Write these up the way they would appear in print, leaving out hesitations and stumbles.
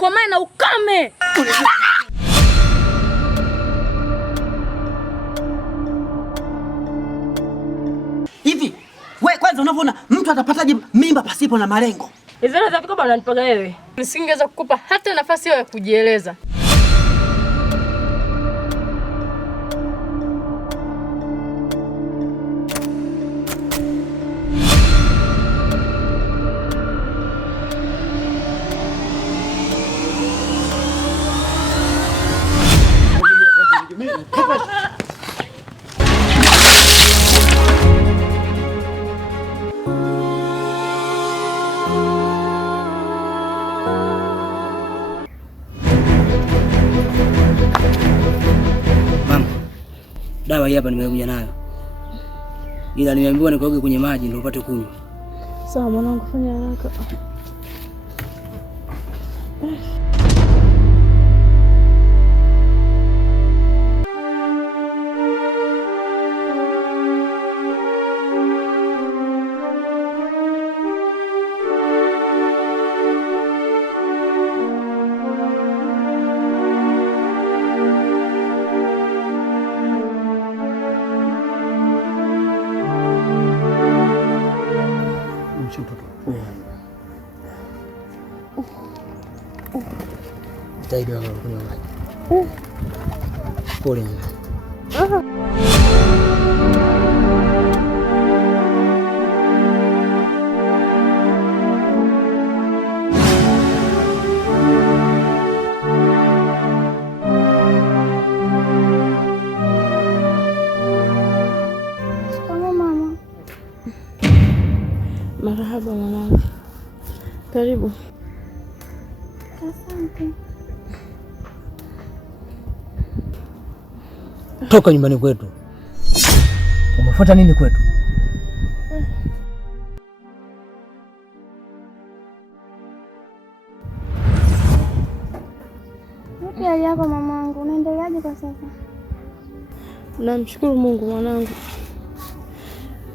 ukomae na ukame. Hivi wewe kwanza unavyoona mtu atapataje mimba pasipo na malengo? Izana za vikoba unanipaga wewe. Nisingeweza kukupa hata nafasi ya kujieleza. Dawa hii hapa nimekuja nayo. Ila nimeambiwa nikaoge kwenye maji ndio upate kunywa. Sawa mwanangu, fanya haraka. Zaidi wa kunywa maji. Pole mama. Mama. Marahaba mwanangu. Karibu. Asante. Toka nyumbani kwetu. Umefuata nini kwetu? Vipi hali yako mamangu? Unaendeleaje kwa sasa? Namshukuru Mungu mwanangu.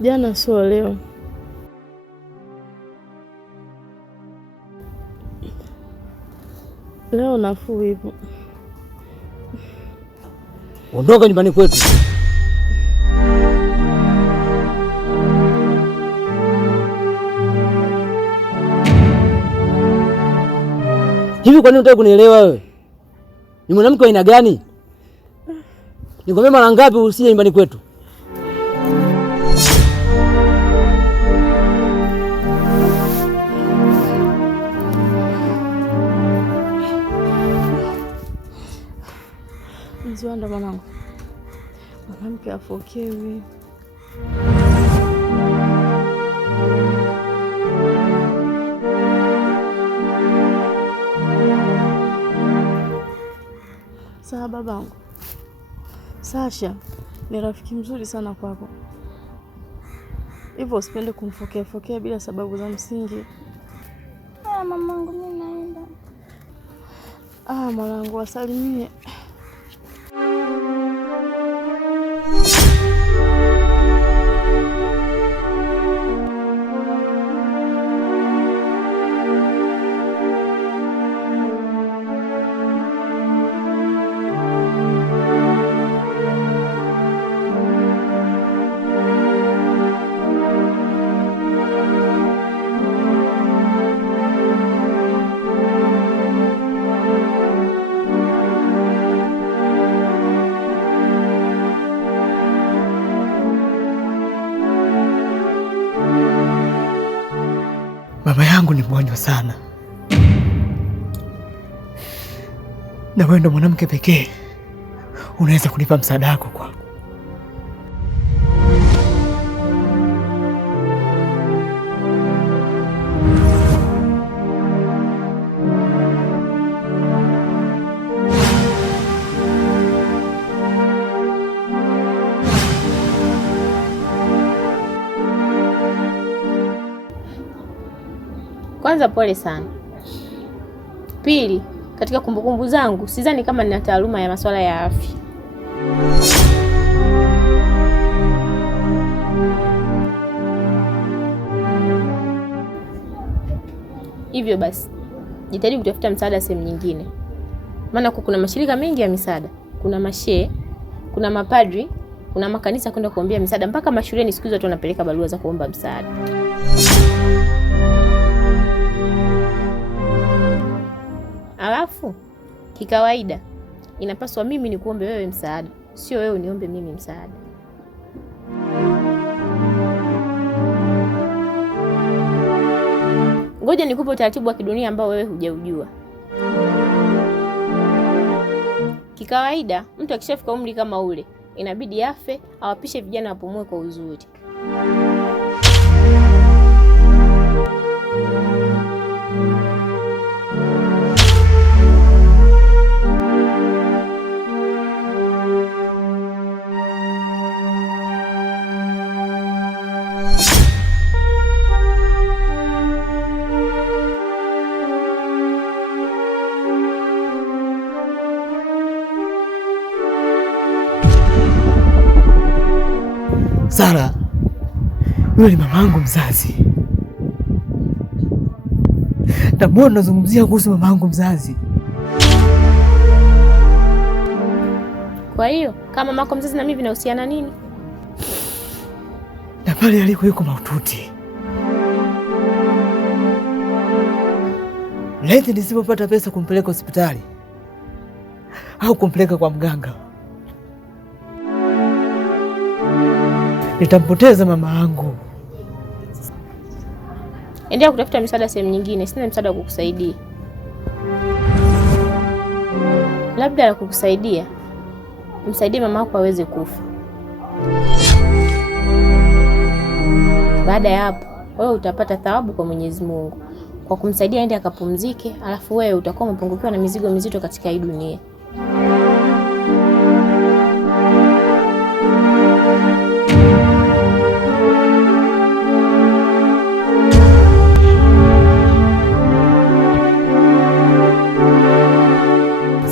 Jana sio leo. Leo nafuu hivyo. Ondoka nyumbani kwetu. Hivi kwa nini unataka kunielewa wewe? Ni mwanamke wa aina gani? Nikwambia mara ngapi usije nyumbani kwetu? Mziwanda mwanangu. Mwanamke afokewe. Sawa babangu. Sasha ni rafiki mzuri sana kwako. Hivyo usipende kumfokea bila sababu za msingi. Mamangu mimi naenda. Mwanangu wasalimie. Mama yangu ni mgonjwa sana, na wewe ndo mwanamke pekee unaweza kunipa msaada wako kwangu. Kwanza pole sana. Pili, katika kumbukumbu zangu sidhani kama nina taaluma ya masuala ya afya. Hivyo basi, jitahidi kutafuta msaada sehemu nyingine, maana kuna mashirika mengi ya misaada, kuna mashehe, kuna mapadri, kuna makanisa kwenda kuombea misaada, mpaka mashuleni siku hizo watu wanapeleka barua za kuomba msaada. Alafu kikawaida inapaswa mimi ni kuombe wewe msaada, sio wewe uniombe mimi msaada. Ngoja nikupe utaratibu wa kidunia ambao wewe hujaujua. Kikawaida mtu akishafika umri kama ule, inabidi afe, awapishe vijana wapumue kwa uzuri. Sara, yule ni mamangu mzazi. Na mbona unazungumzia kuhusu mamangu mzazi? Kwa hiyo kama mamako mzazi na mimi vinahusiana nini? Na pale aliko yuko mahututi. Leti nisipopata pesa kumpeleka hospitali au kumpeleka kwa mganga, nitampoteza mama yangu. Endelea kutafuta msaada sehemu nyingine, sina msaada wa kukusaidia. Labda la kukusaidia, msaidie mama yako aweze kufa. Baada ya hapo, wewe utapata thawabu kwa Mwenyezi Mungu kwa kumsaidia aende akapumzike, alafu wewe utakuwa umepungukiwa na mizigo mizito katika hii dunia.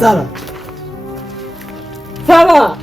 Sara! Sara!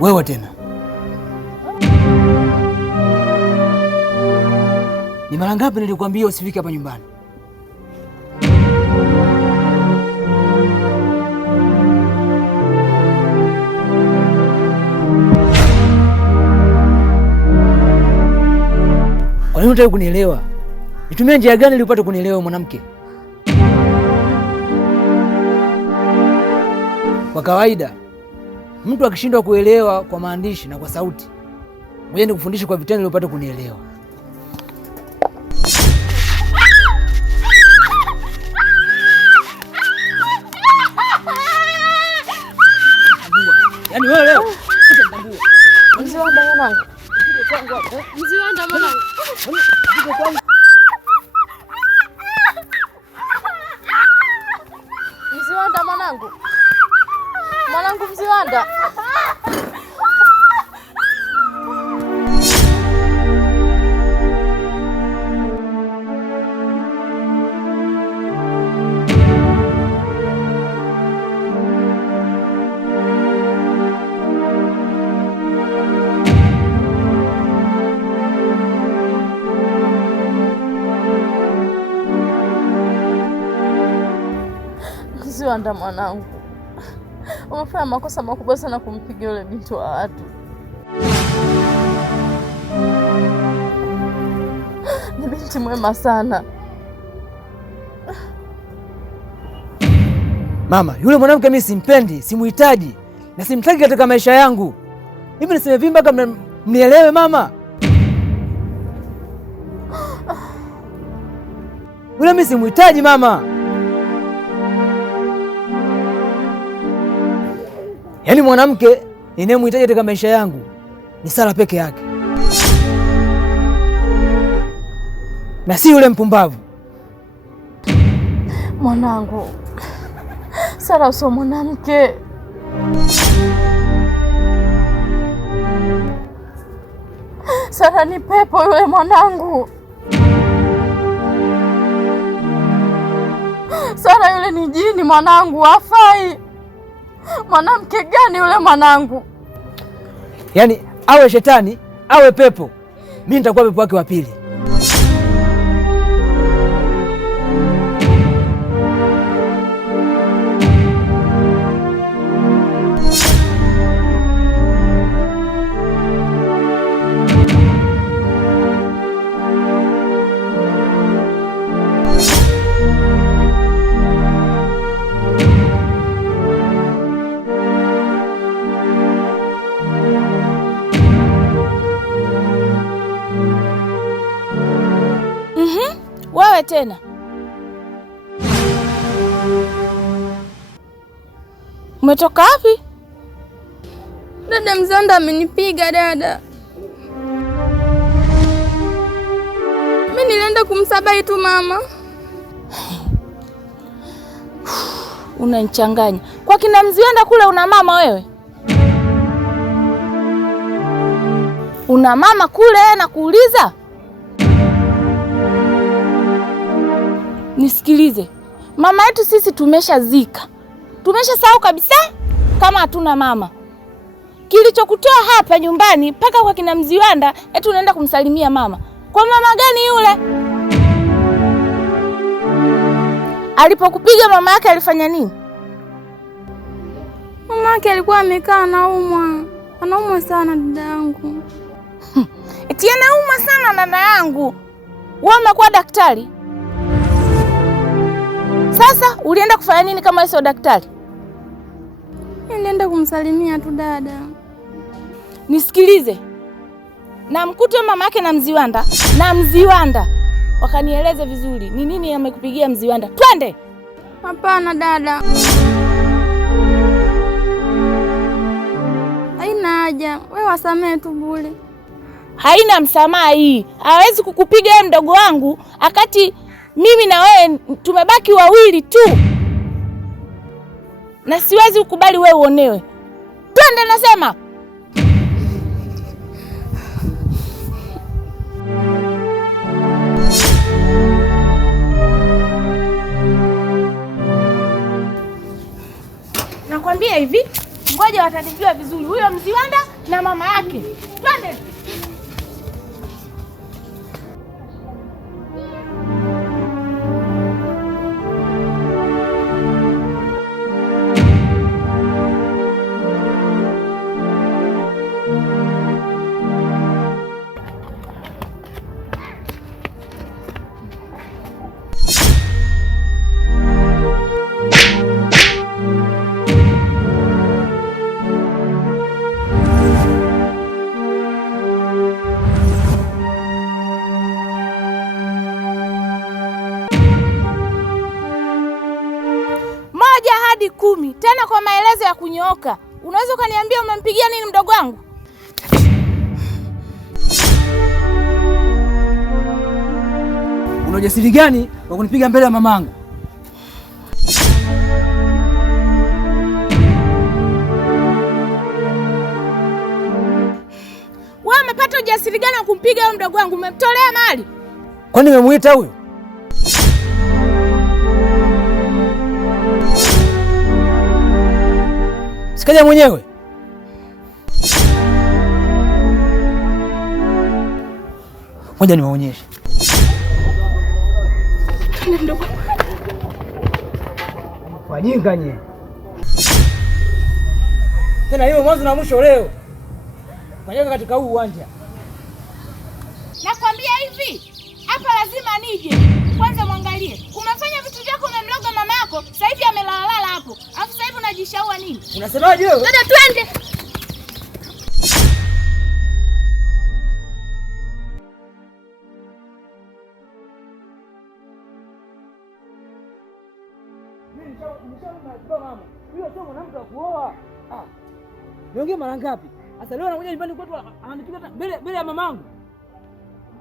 Wewe tena ni mara ngapi nilikwambia usifike hapa nyumbani? Kwa nini unataka kunielewa? Nitumie njia gani ili upate kunielewa mwanamke? Kwa kawaida mtu akishindwa kuelewa kwa maandishi na kwa sauti, ngoja nikufundishe kwa vitendo ili upate kunielewa. Yaani wewe leo Mziwanda mwanangu. Mziwanda mwanangu. mwanangu. Mwanangu Mziwanda. Mziwanda mwanangu, umefanya makosa makubwa sana kumpiga yule binti wa watu. Ni binti mwema sana. Mama, yule mwanamke mimi simpendi, simuhitaji na simtaki katika maisha yangu. Hivi niseme vipi mpaka mnielewe mama? Yule mimi simuhitaji mama. Yaani mwanamke ninayemhitaji katika maisha yangu ni Sara peke yake, na si yule mpumbavu. Mwanangu, Sara sio mwanamke. Sara ni pepo yule mwanangu. Sara yule ni jini mwanangu, hafai. Mwanamke gani yule mwanangu? Yaani awe shetani, awe pepo, mimi nitakuwa pepo wake wa pili. Wewe tena umetoka wapi? Dada Mziwanda amenipiga dada. Mimi nilienda kumsabai tu mama. Unanichanganya. Kwa kina Mziwanda kule una mama wewe? Una mama kule na kuuliza? Nisikilize, mama yetu sisi tumeshazika, tumeshasahau kabisa kama hatuna mama. Kilichokutoa hapa nyumbani mpaka kwa kina Mziwanda eti unaenda kumsalimia mama, kwa mama gani yule? Alipokupiga mama yake alifanya nini? Mama yake alikuwa amekaa anaumwa sana dada yangu. Eti anaumwa sana dada yangu? Wewe umekuwa daktari? Sasa ulienda kufanya nini kama sio daktari? Nilienda kumsalimia tu dada. Nisikilize, na mkute mama yake na Mziwanda wakanieleze vizuri ni nini amekupigia Mziwanda. Twende. Hapana dada, haina haja, wewe wasamehe tu bure. Haina msamaha hii. Hawezi kukupiga wewe mdogo wangu akati mimi na wewe tumebaki wawili tu, na siwezi kukubali wewe uonewe. Twende nasema. Nakwambia hivi, ngoja watanijua vizuri huyo Mziwanda na mama yake. Twende. Hadi 10 tena kwa maelezo ya kunyooka. Unaweza ukaniambia umempigia nini mdogo wangu? Una ujasiri gani wa kunipiga mbele ya mamangu? ujasiri gani wa kumpiga huyo mdogo wangu? Umemtolea mali? Kwani nimemuita huyo? Sikaja mwenyewe. Ngoja niwaonyeshe. Wajinga nye. Tena hiyo mwanzo na mwisho leo. Fanyaka katika huu uwanja. Nakwambia hivi, hapa lazima nije. Kwanza mwangalie. Umefanya vitu vyako, umemloga mama yako, sasa hivi amelala hapo. Alafu sasa hivi unajishaua nini? Unasemaje wewe? Dada twende. Niongee mara ngapi? Sasa leo anakuja nyumbani kwetu ananipiga mbele ya mamangu.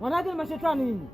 Wanawake ni mashetani nini?